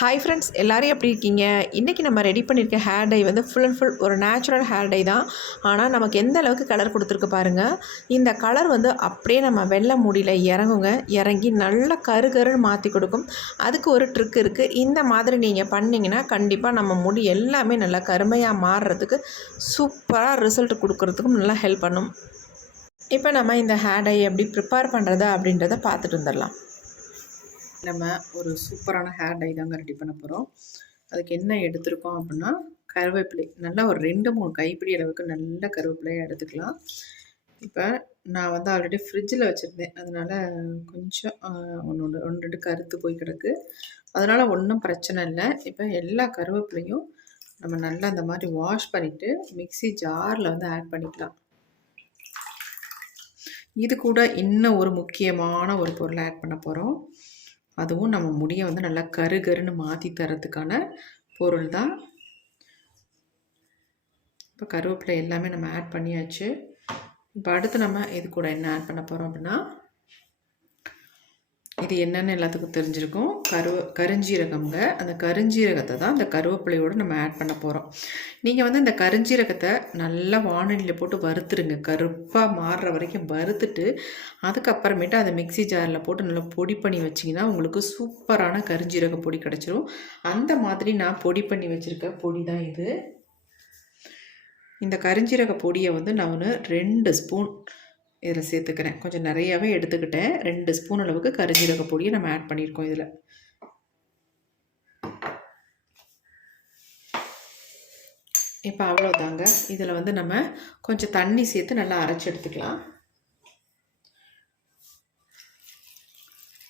Hi friends எல்லோரும் எப்படி இருக்கீங்க? இன்றைக்கி நம்ம ரெடி பண்ணியிருக்க ஹேர் டை வந்து ஃபுல் அண்ட் ஃபுல் ஒரு நேச்சுரல் ஹேர் டை தான். ஆனால் நமக்கு எந்த அளவுக்கு கலர் கொடுத்துருக்கு பாருங்கள் இந்த கலர் வந்து அப்படியே நம்ம வெள்ளை முடியில் இறங்குங்க. இறங்கி நல்லா கரு கருன்னு மாற்றி கொடுக்கும். அதுக்கு ஒரு ட்ரிக் இருக்குது இந்த மாதிரி நீங்கள் பண்ணிங்கன்னா கண்டிப்பாக நம்ம முடி எல்லாமே நல்லா கருமையாக மாறுறதுக்கு சூப்பராக ரிசல்ட் கொடுக்குறதுக்கும் நல்லா ஹெல்ப் பண்ணும். இப்போ நம்ம இந்த ஹேர் டை எப்படி ப்ரிப்பேர் பண்ணுறது அப்படின்றத பார்த்துட்டு வந்துடலாம். நம்ம ஒரு சூப்பரான ஹேர் டை தாங்க ரெடி பண்ண போகிறோம் அதுக்கு என்ன எடுத்திருக்கோம் அப்படின்னா கருவேப்பிலை. நல்லா ஒரு ரெண்டு மூணு கைப்பிடி அளவுக்கு நல்ல கருவேப்பிலையை எடுத்துக்கலாம். இப்போ நான் வந்து ஆல்ரெடி ஃப்ரிட்ஜில் வச்சுருந்தேன். அதனால் கொஞ்சம் ஒன்று ஒன்று ஒன்று ரெண்டு கருத்து போய் கிடக்கு. அதனால் ஒன்றும் பிரச்சனை இல்லை. இப்போ எல்லா கருவேப்பிலையும் நம்ம நல்லா அந்த மாதிரி வாஷ் பண்ணிவிட்டு மிக்சி ஜாரில் வந்து ஆட் பண்ணிக்கலாம். இது கூட இன்னும் ஒரு முக்கியமான ஒரு பொருளை ஆட் பண்ண போகிறோம் அதுவும் நம்ம முடியை வந்து நல்லா கரு கருன்னு மாற்றி தரத்துக்கான பொருள் தான் இப்போ கருவேப்பிலை எல்லாமே நம்ம ஆட் பண்ணியாச்சு. இப்போ அடுத்து நம்ம இது கூட என்ன ஆட் பண்ண போகிறோம் அப்படின்னா இது என்னென்னு எல்லாத்துக்கும் தெரிஞ்சிருக்கும். கருவ கருஞ்சீரகம்ங்க. அந்த கருஞ்சீரகத்தை தான் அந்த கருவேப்பிலையோடு நம்ம ஆட் பண்ண போகிறோம் நீங்கள் வந்து இந்த கருஞ்சீரகத்தை நல்லா வானொலியில் போட்டு வறுத்துருங்க. கருப்பாக மாறுற வரைக்கும் வறுத்துட்டு அதுக்கப்புறமேட்டு அதை மிக்சி ஜாரில் போட்டு நல்லா பொடி பண்ணி வச்சிங்கன்னா உங்களுக்கு சூப்பரான கருஞ்சீரக பொடி கிடச்சிரும். அந்த மாதிரி நான் பொடி பண்ணி வச்சுருக்க பொடி தான் இது. இந்த கருஞ்சீரக பொடியை வந்து நான் ஒன்று ரெண்டு ஸ்பூன் இதில் சேர்த்துக்கிறேன். கொஞ்சம் நிறையாவே எடுத்துக்கிட்டேன். ரெண்டு ஸ்பூன் அளவுக்கு கருஞ்சீரக பொடியை நம்ம ஆட் பண்ணியிருக்கோம் இதில். இப்போ அவ்வளோதாங்க. இதில் வந்து நம்ம கொஞ்சம் தண்ணி சேர்த்து நல்லா அரைச்சி எடுத்துக்கலாம்.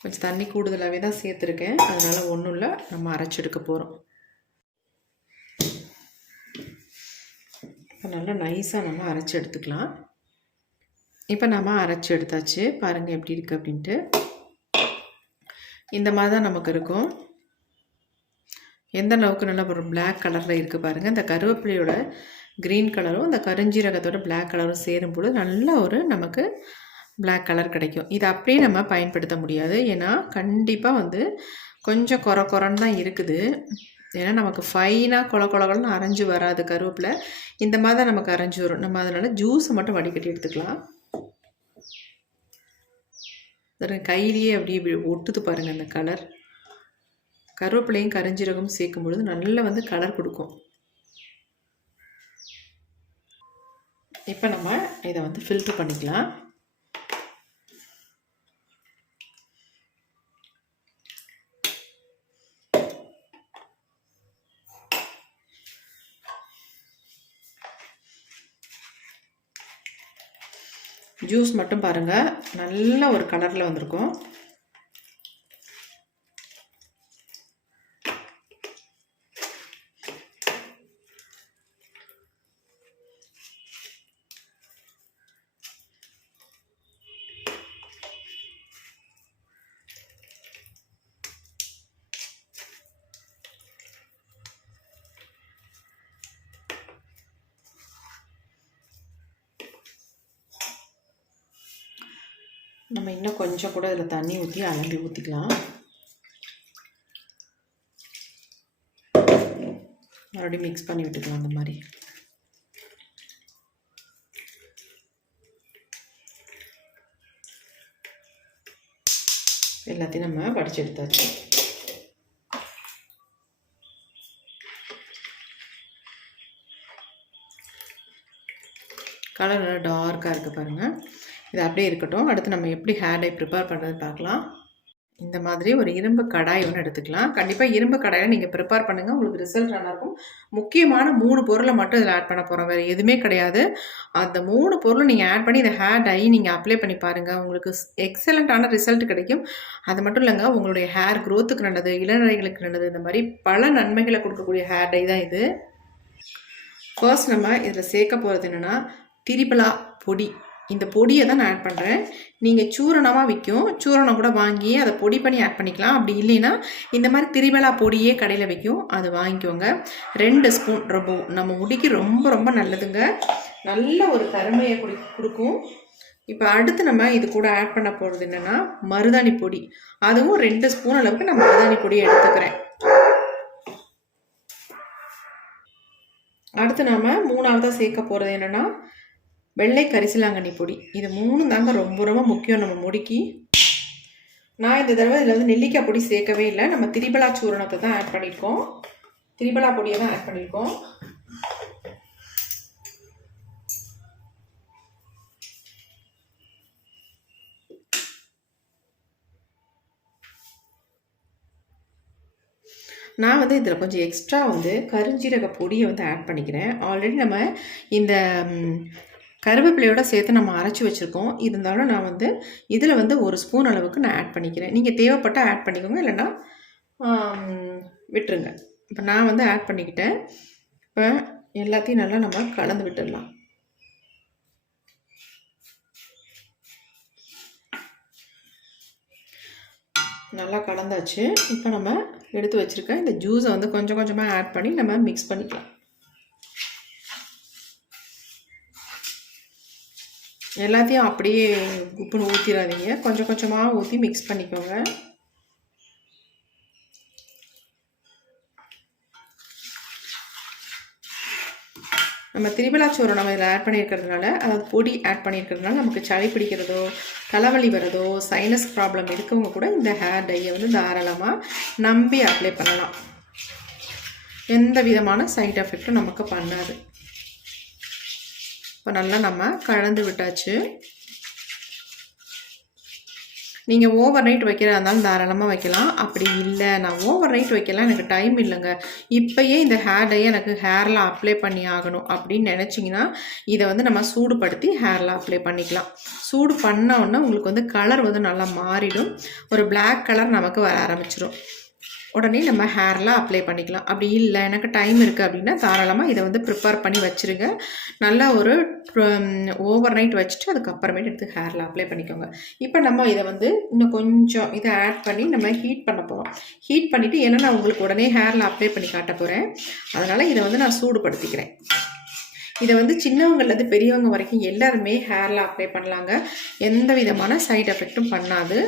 கொஞ்சம் தண்ணி கூடுதலாகவே தான் சேர்த்துருக்கேன். அதனால் ஒன்றும் இல்லை. நம்ம அரைச்செடுக்க போகிறோம். இப்போ நல்லா நைஸாக நம்ம அரைச்சி எடுத்துக்கலாம். இப்போ நம்ம அரைச்சி எடுத்தாச்சு. பாருங்கள் எப்படி இருக்குது அப்படின்ட்டு. இந்த மாதிரி தான் நமக்கு இருக்கும். எந்த அளவுக்கு நல்லா ஒரு பிளாக் கலரில் இருக்குது பாருங்கள் இந்த கருவேப்பிலையோட க்ரீன் கலரும் இந்த கருஞ்சீரகத்தோட பிளாக் கலரும் சேரும்பொழுது நல்ல ஒரு நமக்கு பிளாக் கலர் கிடைக்கும். இதை அப்படியே நம்ம பயன்படுத்த முடியாது. ஏன்னா கண்டிப்பாக வந்து கொஞ்சம் குறை குறன்னு தான் இருக்குது. ஏன்னா நமக்கு ஃபைனாக கொல கொலகொலன்னு அரைஞ்சி வராது கருவேப்பிலை. இந்த மாதிரி தான் நமக்கு அரைஞ்சி வரும். நம்ம அதனால் ஜூஸை மட்டும் வடிகட்டி எடுத்துக்கலாம். கையிலேயே அப்படியே ஒட்டுது பாருங்கள் அந்த கலர் கருவேப்பிலையும் கரிஞ்சீரகம் சேர்க்கும் பொழுது நல்லா வந்து கலர் கொடுக்கும். இப்போ நம்ம இதை வந்து ஃபில்ட்ரு பண்ணிக்கலாம். ஜூஸ் மட்டும் பாருங்கள் நல்ல ஒரு கலரில் வந்திருக்கும். நம்ம இன்னும் கொஞ்சம் கூட அதில் தண்ணி ஊற்றி அலம்பி ஊற்றிக்கலாம் மறுபடியும் மிக்ஸ் பண்ணி விட்டுக்கலாம் அந்த மாதிரி. எல்லாத்தையும் நம்ம படித்து எடுத்தாச்சு. கலர் நல்லா டார்க்காக இருக்குது பாருங்கள் இது அப்படியே இருக்கட்டும். அடுத்து நம்ம எப்படி ஹேர் டை ப்ரிப்பேர் பண்ணுறது பார்க்கலாம். இந்த மாதிரி ஒரு இரும்பு கடாய் ஒன்று எடுத்துக்கலாம். கண்டிப்பாக இரும்பு கடாயில் நீங்கள் ப்ரிப்பேர் பண்ணுங்கள் உங்களுக்கு ரிசல்ட் நல்லாயிருக்கும் முக்கியமான மூணு பொருளை மட்டும் இதில் ஆட் பண்ண போகிறோம் வேறு எதுவுமே கிடையாது. அந்த மூணு பொருளும் நீங்கள் ஆட் பண்ணி இந்த ஹேர் டை நீங்கள் அப்ளை பண்ணி பாருங்கள் உங்களுக்கு எக்ஸலண்ட்டான ரிசல்ட் கிடைக்கும். அது மட்டும் இல்லைங்க உங்களுடைய ஹேர் க்ரோத்துக்கு நல்லது இளநரைகளுக்கு நல்லது. இந்த மாதிரி பல நன்மைகளை கொடுக்கக்கூடிய ஹேர் டை தான் இது. ஃபர்ஸ்ட் நம்ம இதில் சேர்க்க போகிறது என்னென்னா திரிபலா பொடி. இந்த பொடியை தான் நான் ஆட் பண்ணுறேன் நீங்கள் சூரணமாக விற்கும் சூரணம் கூட வாங்கி அதை பொடி பண்ணி ஆட் பண்ணிக்கலாம். அப்படி இல்லைன்னா இந்த மாதிரி திரிவலா பொடியே கடையில் விற்கும் அது வாங்கிக்கோங்க. ரெண்டு ஸ்பூன் ரொம்ப நம்ம முடிக்கு ரொம்ப ரொம்ப நல்லதுங்க. நல்ல ஒரு தருமையை குடி கொடுக்கும். இப்போ அடுத்து நம்ம இது கூட ஆட் பண்ண போகிறது என்னென்னா மருதாணி பொடி. அதுவும் ரெண்டு ஸ்பூன் அளவுக்கு நான் மருதாணி பொடியை எடுத்துக்கிறேன். அடுத்து நாம் மூணாவதாக சேர்க்க போகிறது என்னென்னா வெள்ளை கரிசலாங்கண்ணி பொடி. இது மூணு தாங்க ரொம்ப ரொம்ப முக்கியம் நம்ம முடிக்கு. நான் இந்த தடவை இதில் வந்து நெல்லிக்காய் பொடி சேர்க்கவே இல்லை. நம்ம திரிபலா சூரணத்தை தான் ஆட் பண்ணியிருக்கோம். திரிபலா பொடியை தான் ஆட் பண்ணியிருக்கோம். நான் வந்து இதில் கொஞ்சம் எக்ஸ்ட்ரா வந்து கருஞ்சீரக பொடியை வந்து ஆட் பண்ணிக்கிறேன். ஆல்ரெடி நம்ம இந்த கருவேப்பிலையோட சேர்த்து நம்ம அரைச்சி வச்சுருக்கோம். இருந்தாலும் நான் வந்து இதில் வந்து ஒரு ஸ்பூன் அளவுக்கு நான் ஆட் பண்ணிக்கிறேன். நீங்கள் தேவைப்பட்டால் ஆட் பண்ணிக்கோங்க. இல்லைன்னா விட்டுருங்க. இப்போ நான் வந்து ஆட் பண்ணிக்கிட்டேன். இப்போ எல்லாத்தையும் நல்லா நம்ம கலந்து விட்டுடலாம். நல்லா கலந்தாச்சு. இப்போ நம்ம எடுத்து வச்சுருக்க இந்த ஜூஸை வந்து கொஞ்சம் கொஞ்சமாக ஆட் பண்ணி நம்ம மிக்ஸ் பண்ணிக்கலாம். எல்லாத்தையும் அப்படியே உப்புன்னு ஊற்றிடாதீங்க கொஞ்சம் கொஞ்சமாக ஊற்றி மிக்ஸ் பண்ணிக்கோங்க. நம்ம திருவிழாச்சோறு நம்ம இதில் ஆட் பண்ணியிருக்கிறதுனால அதாவது பொடி ஆட் பண்ணியிருக்கிறதுனால நமக்கு சளி பிடிக்கிறதோ தலைவலி வரதோ சைனஸ் ப்ராப்ளம் இருக்கவங்க கூட இந்த ஹேர் டையை வந்து தாராளமாக நம்பி அப்ளை பண்ணலாம். எந்த விதமான சைட் எஃபெக்ட்டும் நமக்கு பண்ணாது. இப்போ நல்லா நம்ம கலந்து விட்டாச்சு. நீங்கள் ஓவர் நைட் வைக்கிறதா இருந்தாலும் தாராளமாக வைக்கலாம். அப்படி இல்லை நான் ஓவர் நைட் வைக்கலாம். எனக்கு டைம் இல்லைங்க. இப்போயே இந்த ஹேர் டையை எனக்கு ஹேரில் அப்ளை பண்ணி ஆகணும் அப்படின்னு நினச்சிங்கன்னா இதை வந்து நம்ம சூடுபடுத்தி ஹேரில் அப்ளை பண்ணிக்கலாம். சூடு பண்ண உடனே உங்களுக்கு வந்து கலர் வந்து நல்லா மாறிடும். ஒரு பிளாக் கலர் நமக்கு வர ஆரம்பிச்சிடும் உடனே நம்ம ஹேர்லாம் அப்ளை பண்ணிக்கலாம். அப்படி இல்லை எனக்கு டைம் இருக்குது அப்படின்னா தாராளமாக இதை வந்து ப்ரிப்பேர் பண்ணி வச்சுருங்க. நல்லா ஒரு ஓவர் நைட் வச்சுட்டு அதுக்கப்புறமேட்டு எடுத்து ஹேரில் அப்ளை பண்ணிக்கோங்க. இப்போ நம்ம இதை வந்து இன்னும் கொஞ்சம் இதை ஆட் பண்ணி நம்ம ஹீட் பண்ண போகிறோம் ஹீட் பண்ணிவிட்டு ஏன்னா நான் உங்களுக்கு உடனே ஹேரில் அப்ளை பண்ணி காட்ட போகிறேன் அதனால் இதை வந்து நான் சூடுபடுத்திக்கிறேன். இதை வந்து சின்னவங்கள்லேருந்து பெரியவங்க வரைக்கும் எல்லாருமே ஹேரில் அப்ளை பண்ணலாங்க. எந்த விதமான சைட் எஃபெக்ட்டும் பண்ணாது.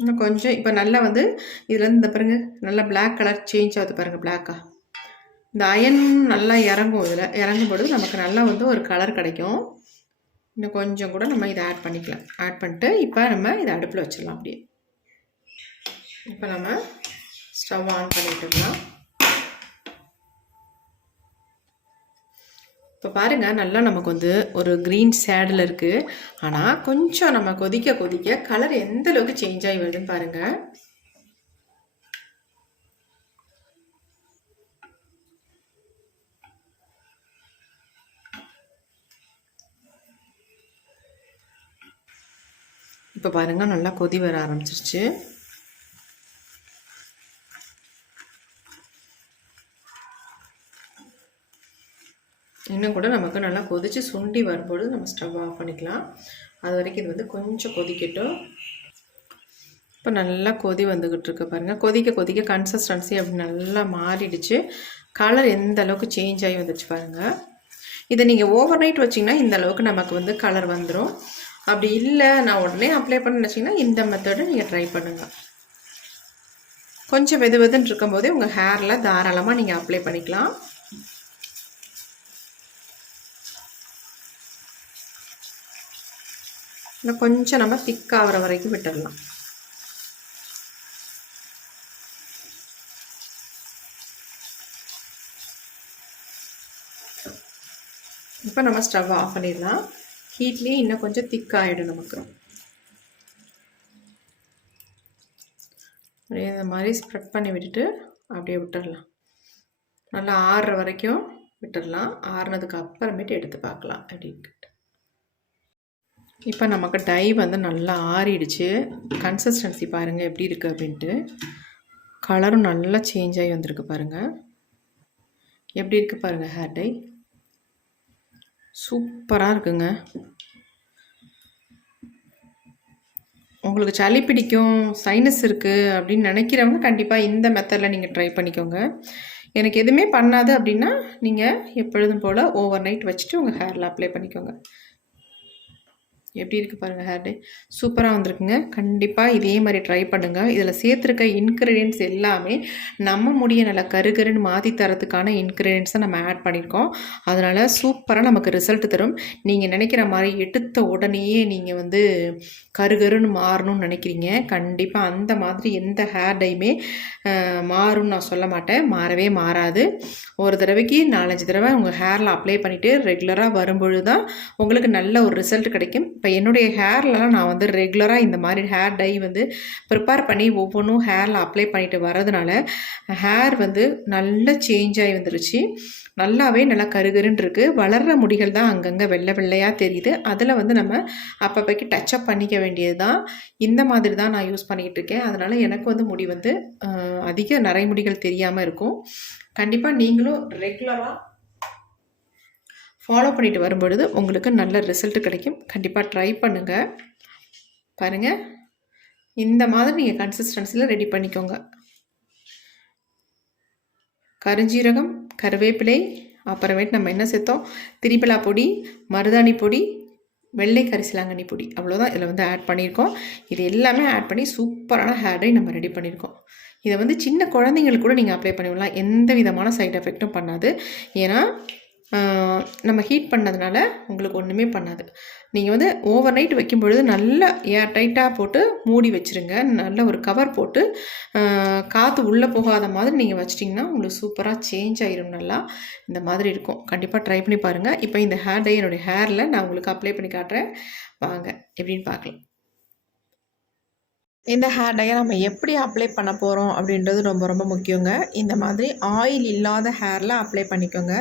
இன்னும் கொஞ்சம் இப்போ நல்லா வந்து இதுலேருந்து இந்த பாருங்க நல்லா பிளாக் கலர் சேஞ்ச் ஆகுது பாருங்கள் பிளாக்காக இந்த அயன் நல்லா இறங்கும் இதில் இறங்கும் பொழுது நமக்கு நல்லா வந்து ஒரு கலர் கிடைக்கும். இன்னும் கொஞ்சம் கூட நம்ம இதை ஆட் பண்ணிக்கலாம். ஆட் பண்ணிட்டு இப்போ நம்ம இதை அடுப்பில் வச்சிடலாம் அப்படியே. இப்போ நம்ம ஸ்டவ் ஆன் பண்ணிட்டுலாம் இப்போ பாருங்கள் நல்லா நமக்கு வந்து ஒரு க்ரீன் சேடில் இருக்குது ஆனால் கொஞ்சம் நம்ம கொதிக்க கொதிக்க கலர் எந்த அளவுக்கு சேஞ்ச் ஆகி வருதுன்னு பாருங்கள் இப்போ பாருங்கள் நல்லா கொதி வர ஆரம்பிச்சிருச்சு. இன்னும் கூட நமக்கு நல்லா கொதித்து சுண்டி வரும்பொழுது நம்ம ஸ்டவ் ஆஃப் பண்ணிக்கலாம். அது வரைக்கும் இது வந்து கொஞ்சம் கொதிக்கட்டும். இப்போ நல்லா கொதி வந்துக்கிட்டு இருக்கு பாருங்கள் கொதிக்க கொதிக்க கன்சிஸ்டன்சி அப்படி நல்லா மாறிடுச்சு. கலர் எந்த அளவுக்கு சேஞ்ச் ஆகி வந்துச்சு பாருங்கள் இதை நீங்கள் ஓவர் நைட் வச்சிங்கன்னா இந்த அளவுக்கு நமக்கு வந்து கலர் வந்துடும் அப்படி இல்லை நான் உடனே அப்ளை பண்ண நினச்சிங்கன்னா இந்த மெத்தடை நீங்கள் ட்ரை பண்ணுங்கள் கொஞ்சம் வெது வெதுன்னு இருக்கும்போதே உங்கள் ஹேரில் தாராளமாக நீங்கள் அப்ளை பண்ணிக்கலாம். இன்னும் கொஞ்சம் நம்ம திக் ஆகிற வரைக்கும் விட்டுடலாம். இப்போ நம்ம ஸ்டவ் ஆஃப் பண்ணிடலாம். ஹீட்லேயே இன்னும் கொஞ்சம் திக் ஆகிடும் நமக்கு. அப்படியே இந்த மாதிரி ஸ்ப்ரெட் பண்ணி விட்டுட்டு அப்படியே விட்டுடலாம். நல்லா ஆறுற வரைக்கும் விட்டுடலாம். ஆறுனதுக்கு அப்புறமேட்டு எடுத்து பார்க்கலாம். அப்படின்னு இப்போ நமக்கு டை வந்து நல்லா ஆறிடுச்சு. கன்சிஸ்டன்சி பாருங்கள் எப்படி இருக்குது அப்படின்ட்டு. கலரும் நல்லா சேஞ்ச் ஆகி வந்திருக்கு பாருங்கள் எப்படி இருக்குது பாருங்கள் ஹேர் டை? சூப்பராக இருக்குங்க. உங்களுக்கு சளி பிடிக்கும் சைனஸ் இருக்குது அப்படின்னு நினைக்கிறவங்க கண்டிப்பாக இந்த மெத்தடில் நீங்கள் ட்ரை பண்ணிக்கோங்க. எனக்கு எதுவுமே பண்ணாது அப்படின்னா நீங்கள் எப்பொழுதும் போல் ஓவர் நைட் வச்சுட்டு உங்கள் ஹேரில் அப்ளை பண்ணிக்கோங்க. எப்படி இருக்குது பாருங்கள் ஹேர் டே சூப்பராக வந்திருக்குங்க. கண்டிப்பாக இதே மாதிரி ட்ரை பண்ணுங்கள் இதில் சேர்த்துருக்க இன்க்ரீடியன்ட்ஸ் எல்லாமே நம்ம முடிய நல்லா கருகருன்னு மாற்றி தரத்துக்கான இன்க்ரீடியன்ட்ஸை நம்ம ஆட் பண்ணியிருக்கோம் அதனால் சூப்பராக நமக்கு ரிசல்ட் தரும். நீங்கள் நினைக்கிற மாதிரி எடுத்த உடனேயே நீங்கள் வந்து கருகருன்னு மாறணும்னு நினைக்கிறீங்க. கண்டிப்பாக அந்த மாதிரி எந்த ஹேர் டைமே மாறும்னு நான் சொல்ல மாட்டேன். மாறவே மாறாது. ஒரு தடவைக்கு நாலஞ்சு தடவை உங்கள் ஹேரில் அப்ளை பண்ணிவிட்டு ரெகுலராக வரும்பொழுது தான் உங்களுக்கு நல்ல ஒரு ரிசல்ட் கிடைக்கும். இப்போ என்னுடைய ஹேர்லலாம் நான் வந்து ரெகுலராக இந்த மாதிரி ஹேர் டை வந்து ப்ரிப்பேர் பண்ணி ஒவ்வொன்றும் ஹேரில் அப்ளை பண்ணிட்டு வரதுனால ஹேர் வந்து நல்ல சேஞ்ச் ஆகி வந்துருச்சு. நல்லாவே நல்லா கருகருன்னு இருக்குது வளர்கிற முடிகள் தான் அங்கங்கே வெள்ளை வெள்ளையாக தெரியுது. அதில் வந்து நம்ம அப்பப்போக்கி டச்சப் பண்ணிக்க வேண்டியது தான் இந்த மாதிரி தான் நான் யூஸ் பண்ணிக்கிட்டு இருக்கேன். அதனால் எனக்கு வந்து முடி வந்து அதிக நிறைய நரைமுடிகள் தெரியாமல் இருக்கும். கண்டிப்பாக நீங்களும் ரெகுலராக ஃபாலோ பண்ணிட்டு வரும்பொழுது உங்களுக்கு நல்ல ரிசல்ட் கிடைக்கும். கண்டிப்பாக ட்ரை பண்ணுங்கள் பாருங்கள் இந்த மாதிரி நீங்கள் கன்சிஸ்டன்சியில் ரெடி பண்ணிக்கோங்க. கருஞ்சீரகம் கருவேப்பிலை அப்புறமேட்டு நம்ம என்ன சேர்த்தோம்? திரிபலா பொடி மருதாணி பொடி வெள்ளை கரிசலாங்கண்ணி பொடி. அவ்வளோதான் இதில் வந்து ஆட் பண்ணியிருக்கோம். இது எல்லாமே ஆட் பண்ணி சூப்பரான ஹேர் டை நம்ம ரெடி பண்ணியிருக்கோம். இதை வந்து சின்ன குழந்தைங்களுக்கு கூட நீங்கள் அப்ளை பண்ணிவிடலாம் எந்த விதமான சைட் எஃபெக்ட்டும் பண்ணாது. ஏன்னா நம்ம ஹீட் பண்ணதுனால உங்களுக்கு ஒன்றுமே பண்ணாது. நீங்கள் வந்து ஓவர் நைட் வைக்கும் பொழுது நல்லா ஏர் டைட்டாக போட்டு மூடி வச்சுருங்க. நல்ல ஒரு கவர் போட்டு காற்று உள்ளே போகாத மாதிரி நீங்கள் வச்சிட்டிங்கன்னா உங்களுக்கு சூப்பராக சேஞ்ச் ஆயிரும் நல்லா. இந்த மாதிரி இருக்கும். கண்டிப்பாக ட்ரை பண்ணி பாருங்கள் இப்போ இந்த ஹேர் டை என்னுடைய ஹேரில் நான் உங்களுக்கு அப்ளை பண்ணி காட்டுறேன். வாங்க எப்படின்னு பார்க்கலாம். இந்த ஹேர் டையை நம்ம எப்படி அப்ளை பண்ண போகிறோம் அப்படின்றது ரொம்ப ரொம்ப முக்கியங்க. இந்த மாதிரி ஆயில் இல்லாத ஹேரில் அப்ளை பண்ணிக்கோங்க.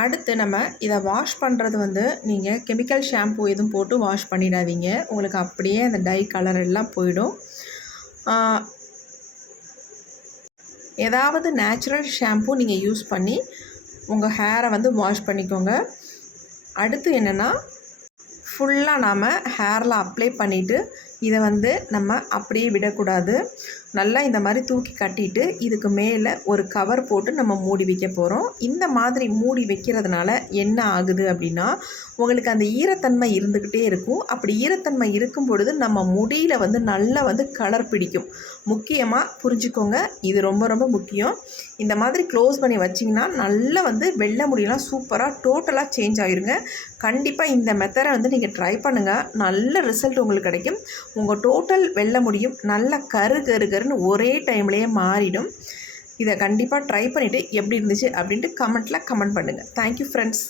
அடுத்து நம்ம இதை வாஷ் பண்ணுறது வந்து நீங்கள் கெமிக்கல் ஷாம்பு எதுவும் போட்டு வாஷ் பண்ணிடாதீங்க. உங்களுக்கு அப்படியே அந்த டை கலர் எல்லாம் போயிடும். ஏதாவது நேச்சுரல் ஷாம்பு நீங்கள் யூஸ் பண்ணி உங்கள் ஹேரை வந்து வாஷ் பண்ணிக்கோங்க. அடுத்து என்னென்னா ஃபுல்லாக நாம் ஹேரில் அப்ளை பண்ணிவிட்டு இதை வந்து நம்ம அப்படியே விடக்கூடாது. நல்லா இந்த மாதிரி தூக்கி கட்டிட்டு இதுக்கு மேலே ஒரு கவர் போட்டு நம்ம மூடி வைக்க போகிறோம் இந்த மாதிரி மூடி வைக்கிறதுனால என்ன ஆகுது அப்படின்னா உங்களுக்கு அந்த ஈரத்தன்மை இருந்துக்கிட்டே இருக்கும். அப்படி ஈரத்தன்மை இருக்கும் பொழுது நம்ம முடியில் வந்து நல்லா வந்து கலர் பிடிக்கும். முக்கியமாக புரிஞ்சுக்கோங்க இது ரொம்ப ரொம்ப முக்கியம். இந்த மாதிரி க்ளோஸ் பண்ணி வச்சிங்கன்னா நல்லா வந்து வெள்ளை முடியெல்லாம் சூப்பராக டோட்டலாக சேஞ்ச் ஆகிருங்க கண்டிப்பாக இந்த மெத்தடை வந்து நீங்கள் ட்ரை பண்ணுங்கள் நல்ல ரிசல்ட் உங்களுக்கு கிடைக்கும். உங்கள் டோட்டல் வெள்ளை முடியும். நல்லா கரு கரு கருன்னு ஒரே டைம்லேயே மாறிடும். இதை கண்டிப்பாக ட்ரை பண்ணிவிட்டு எப்படி இருந்துச்சு அப்படின்ட்டு கமெண்ட்டில் கமெண்ட் பண்ணுங்கள் தேங்க்யூ ஃப்ரெண்ட்ஸ்